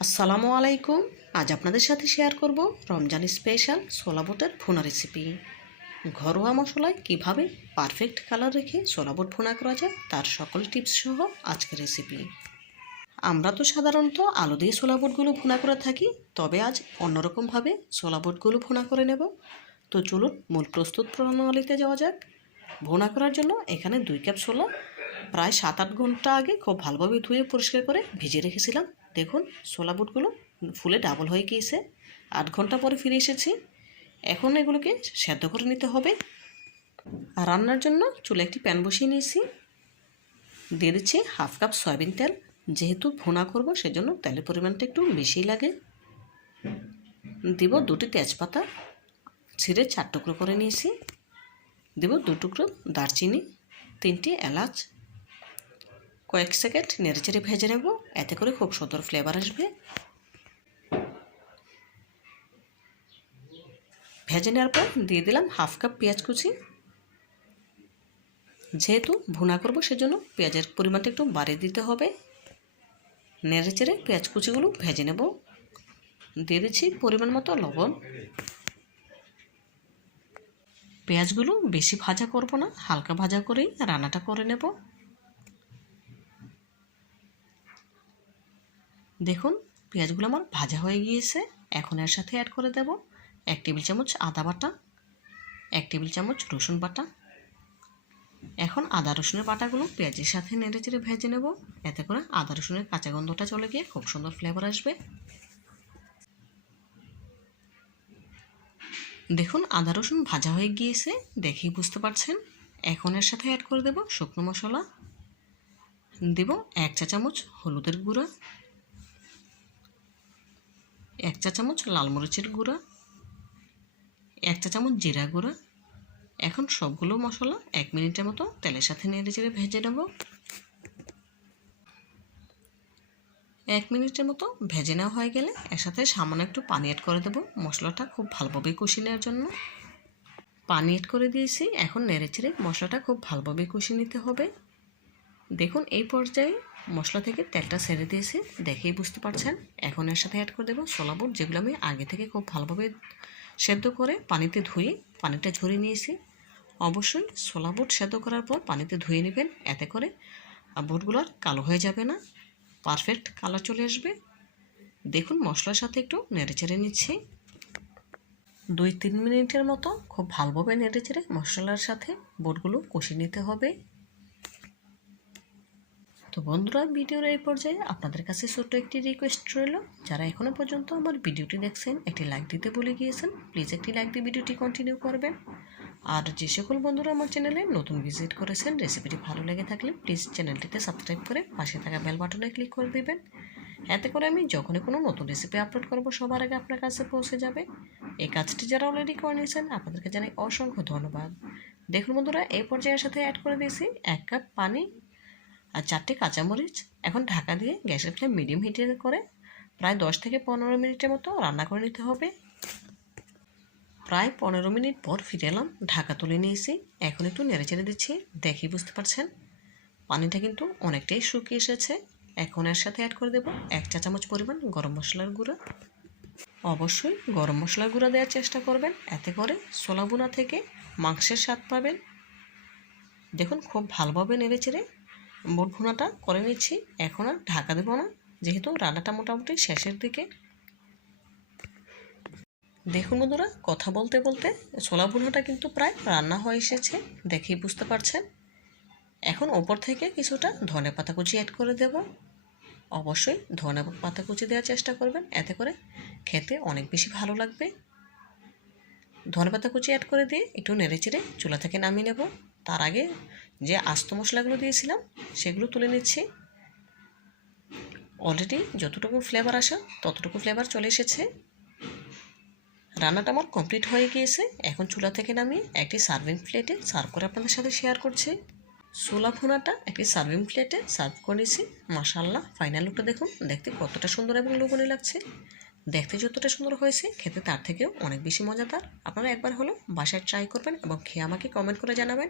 আসসালামু আলাইকুম। আজ আপনাদের সাথে শেয়ার করব রমজান স্পেশাল ছোলা বুটের ভুনা রেসিপি। ঘরোয়া মশলায় কিভাবে পারফেক্ট কালার রেখে ছোলা বুট ভুনা করা যায় তার সকল টিপস সহ আজকের রেসিপি। আমরা তো সাধারণত আলু দিয়ে ছোলা বুটগুলো ভুনা করে থাকি, তবে আজ অন্যরকমভাবে ছোলা বুটগুলো ভুনা করে নেব। তো চলুন মূল প্রস্তুত প্রণালীতে যাওয়া যাক। ভুনা করার জন্য এখানে 2 কাপ ছোলা প্রায় 7-8 ঘন্টা আগে খুব ভালোভাবে ধুয়ে পরিষ্কার করে ভিজিয়ে রেখেছিলাম। দেখুন ছোলা বুটগুলো ফুলে ডাবল হয়ে গিয়েছে। 8 ঘন্টা পরে ফিরে এসেছি। এখন এগুলোকে সেদ্ধ করে নিতে হবে। আর রান্নার জন্য চুলে একটি প্যান বসিয়ে নিয়েছি। দিয়ে দিচ্ছি 1/2 কাপ সয়াবিন তেল। যেহেতু ভুনা করব সেজন্য তেলের পরিমাণটা একটু বেশি লাগে। দিব 2টি তেজপাতা ছিঁড়ে 4 টুকরো করে নিয়েছি। দেব 2 টুকরো দারচিনি, 3টি এলাচ। কয়েক সেকেন্ড নেড়েচেড়ে ভেজে নেব, এতে করে খুব সুন্দর ফ্লেভার আসবে। ভেজে নেওয়ার পর দিয়ে দিলাম 1/2 কাপ পেঁয়াজ কুচি। যেহেতু ভুনা করব সেজন্য পেঁয়াজের পরিমাণটা একটু বাড়িয়ে দিতে হবে। নেড়েচেড়ে পেঁয়াজ কুচিগুলো ভেজে নেব। দিয়ে দিচ্ছি পরিমাণ মতো লবণ। পেঁয়াজগুলো বেশি ভাজা করব না, হালকা ভাজা করেই রান্নাটা করে নেব। দেখুন পেঁয়াজগুলো আমার ভাজা হয়ে গিয়েছে। এখন এর সাথে অ্যাড করে দেব 1 টেবিল চামচ আদা বাটা, 1 টেবিল চামচ রসুন বাটা। এখন আদা রসুনের বাটাগুলো পেঁয়াজের সাথে নেড়েচেড়ে ভেজে নেব, এতে করে আদা রসুনের কাঁচা গন্ধটা চলে গিয়ে খুব সুন্দর ফ্লেভার আসবে। দেখুন আদা রসুন ভাজা হয়ে গিয়েছে, দেখেই বুঝতে পারছেন। এখন এর সাথে অ্যাড করে দেব শুকনো মশলা। দেব 1 চা চামচ হলুদের গুঁড়া, 1 চা চামচ লাল মরিচের গুঁড়া, 1 চা চামচ জিরা গুঁড়া। এখন সবগুলো মশলা 1 মিনিটের মতো তেলের সাথে নেড়েচেড়ে ভেজে নেব। 1 মিনিটের মতো ভেজে নেওয়া হয়ে গেলে এর সাথে সামান্য একটু পানি অ্যাড করে দেব, মশলাটা খুব ভালোভাবে কষিয়ে নেওয়ার জন্য। পানি অ্যাড করে দিয়েছি। এখন নেড়েচেড়ে মশলাটা খুব ভালোভাবে কষিয়ে নিতে হবে। দেখুন এই পর্যায়ে মশলা থেকে তেলটা ছেড়ে দিয়েছে, দেখেই বুঝতে পারছেন। এখন এর সাথে অ্যাড করে দেব ছোলা বুট, যেগুলো আমি আগে থেকে খুব ভালোভাবে সেদ্ধ করে পানিতে ধুয়ে পানিটা ঝরিয়ে নিয়েছি। অবশ্যই ছোলা বুট সেদ্ধ করার পর পানিতে ধুয়ে নেবেন, এতে করে বুটগুলো আর কালো হয়ে যাবে না, পারফেক্ট কালার চলে আসবে। দেখুন মশলার সাথে একটু নেড়েচেড়ে নিচ্ছি। 2-3 মিনিটের মতো খুব ভালোভাবে নেড়েচেড়ে মশলার সাথে বুটগুলো কষিয়ে নিতে হবে। তো বন্ধুরা, ভিডিওর এই পর্যায়ে আপনাদের কাছে ছোট্ট একটি রিকোয়েস্ট রইল, যারা এখনও পর্যন্ত আমার ভিডিওটি দেখছেন একটি লাইক দিতে ভুলে গিয়েছেন, প্লিজ একটি লাইক দিয়ে ভিডিওটি কন্টিনিউ করবেন। আর যে সকল বন্ধুরা আমার চ্যানেলে নতুন ভিজিট করেছেন, রেসিপিটি ভালো লেগে থাকলে প্লিজ চ্যানেলটিতে সাবস্ক্রাইব করে পাশে থাকা বেল বাটনে ক্লিক করে দেবেন, এতে করে আমি যখনই কোনো নতুন রেসিপি আপলোড করব সবার আগে আপনার কাছে পৌঁছে যাবে। এই কাজটি যারা অলরেডি করে নিয়েছেন আপনাদেরকে জানাই অসংখ্য ধন্যবাদ। দেখুন বন্ধুরা, এই পর্যায়ের সাথে অ্যাড করে দিয়েছি 1 কাপ পানি আর 4টি কাঁচামরিচ। এখন ঢাকা দিয়ে গ্যাসের ফ্লেম মিডিয়াম হিটে করে প্রায় 10 থেকে 15 মিনিটের মতো রান্না করে নিতে হবে। প্রায় 15 মিনিট পর ফিরে এলাম, ঢাকা তুলে নিয়েছি। এখন একটু নেড়েচেড়ে দিচ্ছি, দেখি বুঝতে পারছেন পানিটা কিন্তু অনেকটাই শুকিয়ে এসেছে। এখন এর সাথে অ্যাড করে দেব 1 চা চামচ পরিমাণ গরম মশলার গুঁড়া। অবশ্যই গরম মশলার গুঁড়া দেওয়ার চেষ্টা করবেন, এতে করে ছোলা ভুনা থেকে মাংসের স্বাদ পাবেন। দেখুন খুব ভালোভাবে নেড়েচেড়ে বুট ভুনাটা করে নিচ্ছি। এখন আর ঢাকা দেব না, যেহেতু রান্নাটা মোটামুটি শেষের দিকে। দেখুন বন্ধুরা, কথা বলতে বলতে ছোলা ভুনাটা কিন্তু প্রায় রান্না হয়ে এসেছে, দেখেই বুঝতে পারছেন। এখন ওপর থেকে কিছুটা ধনেপাতা কুচি অ্যাড করে দেব। অবশ্যই ধনেপাতা কুচি দেওয়ার চেষ্টা করবেন, এতে করে খেতে অনেক বেশি ভালো লাগবে। ধনেপাতা কুচি অ্যাড করে দিয়ে একটু নেড়েচেড়ে চুলা থেকে নামিয়ে নেব। তার আগে যে আস্ত মশলাগুলো দিয়েছিলাম সেগুলো তুলে নিচ্ছি। অলরেডি যতটুকু ফ্লেভার আসা ততটুকু ফ্লেভার চলে এসেছে। রান্নাটা আমার কমপ্লিট হয়ে গিয়েছে। এখন চুলা থেকে নামিয়ে একটি সার্ভিং প্লেটে সার্ভ করে আপনাদের সাথে শেয়ার করছি। ছোলা ভুনাটা একটি সার্ভিং প্লেটে সার্ভ করে নিয়েছি। মাশাআল্লাহ, ফাইনাল লুকটা দেখুন, দেখতে কতটা সুন্দর এবং লোভনীয় লাগছে। দেখতে যতটা সুন্দর হয়েছে খেতে তার থেকেও অনেক বেশি মজাদার। আপনারা একবার হলো বাসায় ট্রাই করবেন এবং খেয়ে আমাকে কমেন্ট করে জানাবেন।